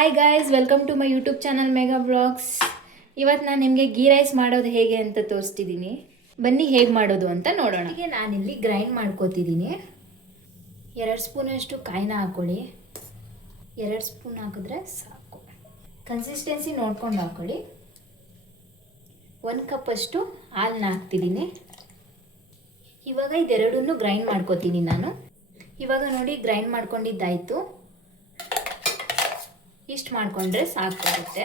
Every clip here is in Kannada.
Hi guys, welcome to my YouTube channel Mega Blogs. ಇವತ್ತು ನಾನು ನಿಮಗೆ ಗೀ ರೈಸ್ ಮಾಡೋದು ಹೇಗೆ ಅಂತ ತೋರಿಸ್ತಿದ್ದೀನಿ. ಬನ್ನಿ ಹೇಗೆ ಮಾಡೋದು ಅಂತ ನೋಡೋಣ. ಹೀಗೆ ನಾನಿಲ್ಲಿ ಗ್ರೈಂಡ್ ಮಾಡ್ಕೋತಿದ್ದೀನಿ. 2 ಸ್ಪೂನಷ್ಟು ಕಾಯಿನ ಹಾಕ್ಕೊಳ್ಳಿ. 2 ಸ್ಪೂನ್ ಹಾಕಿದ್ರೆ ಸಾಕು. ಕನ್ಸಿಸ್ಟೆನ್ಸಿ ನೋಡ್ಕೊಂಡು ಹಾಕ್ಕೊಳ್ಳಿ. 1 ಕಪ್ಪಷ್ಟು ಹಾಲನ್ನ ಹಾಕ್ತಿದ್ದೀನಿ. ಇವಾಗ ಇದೆರಡನ್ನೂ ಗ್ರೈಂಡ್ ಮಾಡ್ಕೋತೀನಿ ನಾನು. ಇವಾಗ ನೋಡಿ, ಗ್ರೈಂಡ್ ಮಾಡ್ಕೊಂಡಿದ್ದಾಯಿತು. ಇಷ್ಟು ಮಾಡಿಕೊಂಡ್ರೆ ಸಾಕಾಗುತ್ತೆ.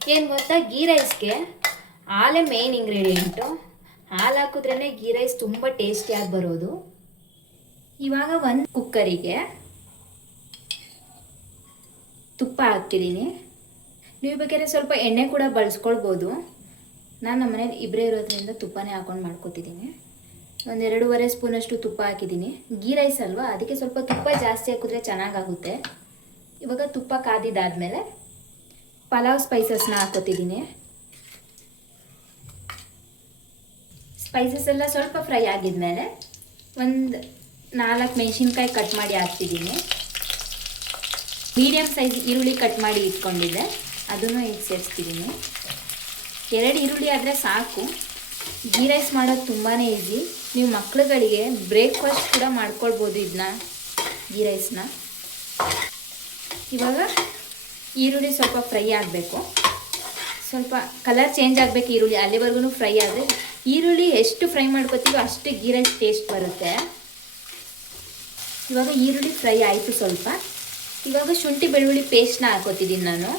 ಏನು ಗೊತ್ತಾ, ಗೀ ರೈಸ್ಗೆ ಹಾಲೇ ಮೇನ್ ಇಂಗ್ರೀಡಿಯೆಂಟು. ಹಾಲು ಹಾಕಿದ್ರೇ ಗೀ ರೈಸ್ ತುಂಬ ಟೇಸ್ಟಿಯಾಗಿ ಬರೋದು. ಇವಾಗ ಒಂದು ಕುಕ್ಕರಿಗೆ ತುಪ್ಪ ಹಾಕ್ತಿದ್ದೀನಿ. ನೀವು ಬೇಕಾದ್ರೆ ಸ್ವಲ್ಪ ಎಣ್ಣೆ ಕೂಡ ಬಳಸ್ಕೊಳ್ಬೋದು. ನಾನು ನಮ್ಮ ಮನೇಲಿ ಇಬ್ಬರೇ ಇರೋದ್ರಿಂದ ತುಪ್ಪನೇ ಹಾಕೊಂಡು ಮಾಡ್ಕೊತಿದ್ದೀನಿ. 1-2.5 ಸ್ಪೂನಷ್ಟು ತುಪ್ಪ ಹಾಕಿದ್ದೀನಿ. ಗೀ ರೈಸ್ ಅಲ್ವಾ, ಅದಕ್ಕೆ ಸ್ವಲ್ಪ ತುಪ್ಪ ಜಾಸ್ತಿ ಹಾಕಿದ್ರೆ ಚೆನ್ನಾಗಾಗುತ್ತೆ. ಇವಾಗ ತುಪ್ಪ ಕಾದಿದ್ದಾದಮೇಲೆ ಪಲಾವ್ ಸ್ಪೈಸಸ್ನ ಹಾಕೋತಿದ್ದೀನಿ. ಸ್ಪೈಸಸ್ ಎಲ್ಲ ಸ್ವಲ್ಪ ಫ್ರೈ ಆಗಿದ್ಮೇಲೆ 4 ಮೆಣಸಿನ್ಕಾಯಿ ಕಟ್ ಮಾಡಿ ಹಾಕ್ತಿದ್ದೀನಿ. ಮೀಡಿಯಮ್ ಸೈಜ್ ಈರುಳ್ಳಿ ಕಟ್ ಮಾಡಿ ಇಟ್ಕೊಂಡಿದ್ದೆ, ಅದನ್ನು ಈಗ ಸೇರಿಸ್ತಿದ್ದೀನಿ. 2 ಈರುಳ್ಳಿ ಆದರೆ ಸಾಕು. ಗೀ ರೈಸ್ ಮಾಡೋದು ತುಂಬಾ ಈಸಿ. ನೀವು ಮಕ್ಕಳುಗಳಿಗೆ ಬ್ರೇಕ್ಫಾಸ್ಟ್ ಕೂಡ ಮಾಡ್ಕೊಳ್ಬೋದು ಇದನ್ನ, ಗೀ ರೈಸ್ನ. ಇವಾಗ ಈರುಳ್ಳಿ ಸ್ವಲ್ಪ ಫ್ರೈ ಆಗಬೇಕು. ಸ್ವಲ್ಪ ಕಲರ್ ಚೇಂಜ್ ಆಗಬೇಕು ಈರುಳ್ಳಿ, ಅಲ್ಲಿವರೆಗೂ ಫ್ರೈ ಆದರೆ. ಈರುಳ್ಳಿ ಎಷ್ಟು ಫ್ರೈ ಮಾಡ್ಕೋತೀವೋ ಅಷ್ಟು ಗೀ ರೈಸ್ ಟೇಸ್ಟ್ ಬರುತ್ತೆ. ಇವಾಗ ಈರುಳ್ಳಿ ಫ್ರೈ ಆಯಿತು ಸ್ವಲ್ಪ. ಇವಾಗ ಶುಂಠಿ ಬೆಳ್ಳುಳ್ಳಿ ಪೇಸ್ಟ್ನ ಹಾಕೋತಿದ್ದೀನಿ ನಾನು.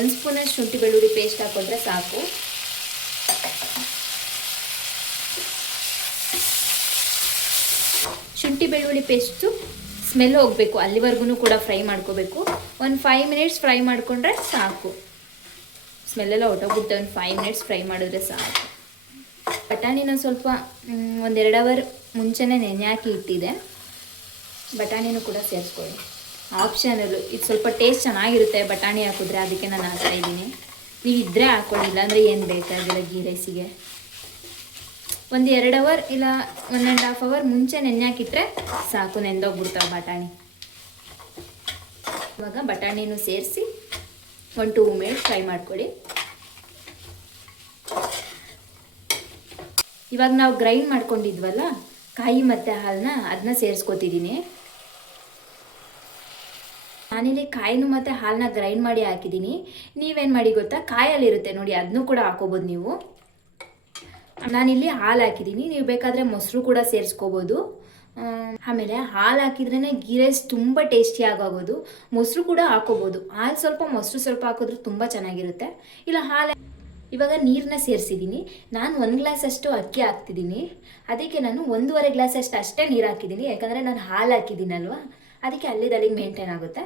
1 ಸ್ಪೂನಷ್ಟು ಶುಂಠಿ ಬೆಳ್ಳುಳ್ಳಿ ಪೇಸ್ಟ್ ಹಾಕೊಂಡ್ರೆ ಸಾಕು. ಶುಂಠಿ ಬೆಳ್ಳುಳ್ಳಿ ಪೇಸ್ಟು ಸ್ಮೆಲ್ ಹೋಗಬೇಕು, ಅಲ್ಲಿವರೆಗೂ ಕೂಡ ಫ್ರೈ ಮಾಡ್ಕೋಬೇಕು. 5 ಮಿನಿಟ್ಸ್ ಫ್ರೈ ಮಾಡಿಕೊಂಡ್ರೆ ಸಾಕು. ಸ್ಮೆಲ್ಲೆಲ್ಲ ಹೊಟ್ಟೋಗ್ಬಿಡುತ್ತೆ. 5 ಮಿನಿಟ್ಸ್ ಫ್ರೈ ಮಾಡಿದ್ರೆ ಸಾಕು. ಬಟಾಣಿನ ಸ್ವಲ್ಪ 1-2 ಅವರ್ ಮುಂಚೆನೇ ನೆನೆ ಹಾಕಿ ಇಟ್ಟಿದೆ. ಬಟಾಣಿನೂ ಕೂಡ ಸೇರಿಸ್ಕೊಳ್ಳಿ. ಆಪ್ಷನಲ್ಲು, ಇದು ಸ್ವಲ್ಪ ಟೇಸ್ಟ್ ಚೆನ್ನಾಗಿರುತ್ತೆ ಬಟಾಣಿ ಹಾಕಿದ್ರೆ, ಅದಕ್ಕೆ ನಾನು ಹಾಕ್ತಾಯಿದ್ದೀನಿ. ನೀವು ಇದ್ದರೆ ಹಾಕ್ಕೊಳ್ಳಿಲ್ಲ ಅಂದರೆ ಏನು ಬೇಕಾಗಿಲ್ಲ ಗೀ ರೈಸಿಗೆ. 1-2 ಅವರ್ ಇಲ್ಲ 1.5 ಅವರ್ ಮುಂಚೆ ನೆನೆ ಹಾಕಿಟ್ರೆ ಸಾಕು, ನೆಂದೋಗ್ಬಿಡ್ತಾವೆ ಬಟಾಣಿ. ಇವಾಗ ಬಟಾಣಿನೂ ಸೇರಿಸಿ 1-2 ಮಿನಿಟ್ಸ್ ಫ್ರೈ ಮಾಡ್ಕೊಳ್ಳಿ. ಇವಾಗ ನಾವು ಗ್ರೈಂಡ್ ಮಾಡ್ಕೊಂಡಿದ್ವಲ್ಲ ಕಾಯಿ ಮತ್ತು ಹಾಲನ್ನ, ಅದನ್ನ ಸೇರಿಸ್ಕೊತಿದ್ದೀನಿ. ನಾನಿಲ್ಲಿ ಕಾಯಿನೂ ಮತ್ತು ಹಾಲನ್ನ ಗ್ರೈಂಡ್ ಮಾಡಿ ಹಾಕಿದ್ದೀನಿ. ನೀವೇನು ಮಾಡಿ ಗೊತ್ತಾ, ಕಾಯಲ್ಲಿರುತ್ತೆ ನೋಡಿ, ಅದನ್ನೂ ಕೂಡ ಹಾಕೋಬೋದು ನೀವು. ನಾನಿಲ್ಲಿ ಹಾಲು ಹಾಕಿದ್ದೀನಿ, ನೀವು ಬೇಕಾದರೆ ಮೊಸರು ಕೂಡ ಸೇರಿಸ್ಕೋಬೋದು. ಆಮೇಲೆ ಹಾಲು ಹಾಕಿದ್ರೇ ಗೀ ರೈಸ್ ತುಂಬ ಟೇಸ್ಟಿಯಾಗಿ ಆಗೋದು. ಮೊಸರು ಕೂಡ ಹಾಕೋಬೋದು. ಹಾಲು ಸ್ವಲ್ಪ ಮೊಸರು ಸ್ವಲ್ಪ ಹಾಕಿದ್ರೆ ತುಂಬ ಚೆನ್ನಾಗಿರುತ್ತೆ. ಇಲ್ಲ ಹಾಲು. ಇವಾಗ ನೀರನ್ನ ಸೇರಿಸಿದ್ದೀನಿ. ನಾನು 1 ಗ್ಲಾಸಷ್ಟು ಅಕ್ಕಿ ಹಾಕ್ತಿದ್ದೀನಿ. ಅದಕ್ಕೆ ನಾನು 1.5 ಗ್ಲಾಸಷ್ಟು ಅಷ್ಟೇ ನೀರು ಹಾಕಿದ್ದೀನಿ. ಯಾಕಂದರೆ ನಾನು ಹಾಲು ಹಾಕಿದ್ದೀನಲ್ವ, ಅದಕ್ಕೆ ಅಲ್ಲಿಗೆ ಮೇಂಟೈನ್ ಆಗುತ್ತೆ.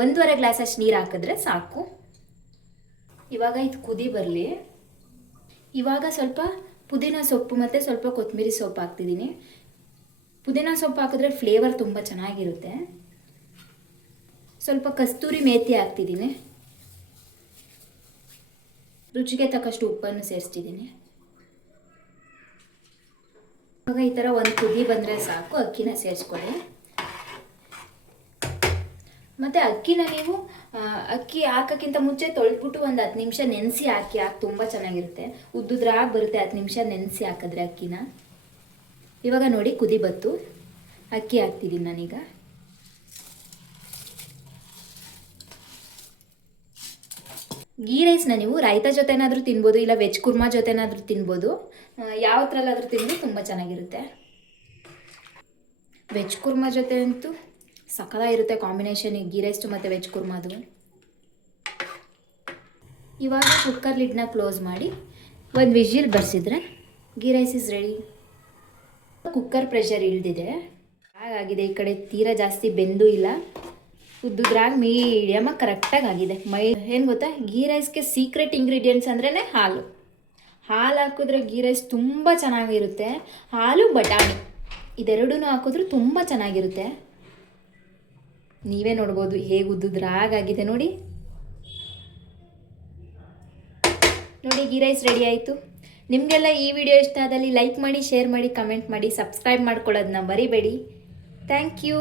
1.5 ಗ್ಲಾಸಷ್ಟು ನೀರು ಹಾಕಿದ್ರೆ ಸಾಕು. ಇವಾಗ ಇದು ಕುದಿ ಬರಲಿ. ಇವಾಗ ಸ್ವಲ್ಪ ಪುದೀನ ಸೊಪ್ಪು ಮತ್ತು ಸ್ವಲ್ಪ ಕೊತ್ತಂಬರಿ ಸೊಪ್ಪು ಹಾಕ್ತಿದ್ದೀನಿ. ಪುದೀನ ಸೊಪ್ಪು ಹಾಕಿದ್ರೆ ಫ್ಲೇವರ್ ತುಂಬ ಚೆನ್ನಾಗಿರುತ್ತೆ. ಸ್ವಲ್ಪ ಕಸ್ತೂರಿ ಮೇಥಿ ಹಾಕ್ತಿದ್ದೀನಿ. ರುಚಿಗೆ ತಕ್ಕಷ್ಟು ಉಪ್ಪನ್ನು ಸೇರಿಸ್ತಿದ್ದೀನಿ. ಇವಾಗ ಈ ಥರ ಒಂದು ಕುದಿ ಬಂದರೆ ಸಾಕು. ಅಕ್ಕಿನ ಸೇರಿಸ್ಕೊಳ್ಳಿ. ಮತ್ತು ಅಕ್ಕಿನ ನೀವು ಅಕ್ಕಿ ಹಾಕೋಕ್ಕಿಂತ ಮುಂಚೆ ತೊಳೆದ್ಬಿಟ್ಟು 10 ನಿಮಿಷ ನೆನೆಸಿ ಹಾಕಿ ತುಂಬ ಚೆನ್ನಾಗಿರುತ್ತೆ. ಉದ್ದುದ್ರಾಗಿ ಬರುತ್ತೆ 10 ನಿಮಿಷ ನೆನೆಸಿ ಹಾಕಿದ್ರೆ ಅಕ್ಕಿನ. ಇವಾಗ ನೋಡಿ ಕುದಿ ಬತ್ತು. ಅಕ್ಕಿ ಹಾಕ್ತಿದ್ದೀನಿ ನಾನೀಗ. ಗೀ ರೈಸ್ನ ನೀವು ರಾಯ್ತ ಜೊತೆನಾದರೂ ತಿನ್ಬೋದು, ಇಲ್ಲ ವೆಜ್ ಕುರ್ಮಾ ಜೊತೆನಾದರೂ ತಿನ್ಬೋದು. ಯಾವ ಥರಲ್ಲಾದರೂ ತಿಂದರೂ ತುಂಬ ಚೆನ್ನಾಗಿರುತ್ತೆ. ವೆಜ್ ಕುರ್ಮಾ ಜೊತೆ ಅಂತೂ ಸಖತ್ತಾಗಿರುತ್ತೆ ಕಾಂಬಿನೇಷನ್, ಗೀ ರೈಸ್ಟು ಮತ್ತು ವೆಜ್ ಕುರ್ಮಾದು. ಇವಾಗ ಕುಕ್ಕರ್ ಲಿಡ್ನ ಕ್ಲೋಸ್ ಮಾಡಿ 1 ವಿಜಿಲ್ ಬರ್ಸಿದ್ರೆ ghee rice is ready. Cooker pressure ಇಳಿದಿದೆ, ಹಾಗಾಗಿದೆ. ಈ ಕಡೆ ತೀರಾ ಜಾಸ್ತಿ ಬೆಂದೂ ಇಲ್ಲ, ಉದ್ದುದ್ರಾಗಿ ಮೀಡಿಯಮಾಗಿ ಕರೆಕ್ಟಾಗಿ ಆಗಿದೆ. ಏನು ಗೊತ್ತಾ, ಗೀ ರೈಸ್ಗೆ ಸೀಕ್ರೆಟ್ ಇಂಗ್ರೀಡಿಯೆಂಟ್ಸ್ ಅಂದ್ರೇ ಹಾಲು. ಹಾಲು ಹಾಕಿದ್ರೆ ಗೀ ರೈಸ್ ತುಂಬ ಚೆನ್ನಾಗಿರುತ್ತೆ. ಹಾಲು ಬಟಾಣಿ ಇದೆರಡೂ ಹಾಕಿದ್ರೂ ತುಂಬ ಚೆನ್ನಾಗಿರುತ್ತೆ. ನೀವೇ ನೋಡ್ಬೋದು ಹೇಗೆ ಉದ್ದುದ್ರಾಗಿದೆ ನೋಡಿ. ಗೀ ರೈಸ್ ರೆಡಿ ಆಯಿತು. ನಿಮಗೆಲ್ಲ ಈ ವಿಡಿಯೋ ಇಷ್ಟ ಆದಲ್ಲಿ ಲೈಕ್ ಮಾಡಿ, ಶೇರ್ ಮಾಡಿ, ಕಮೆಂಟ್ ಮಾಡಿ, ಸಬ್ಸ್ಕ್ರೈಬ್ ಮಾಡ್ಕೊಳ್ಳೋದನ್ನ ಮರಿಬೇಡಿ. Thank you.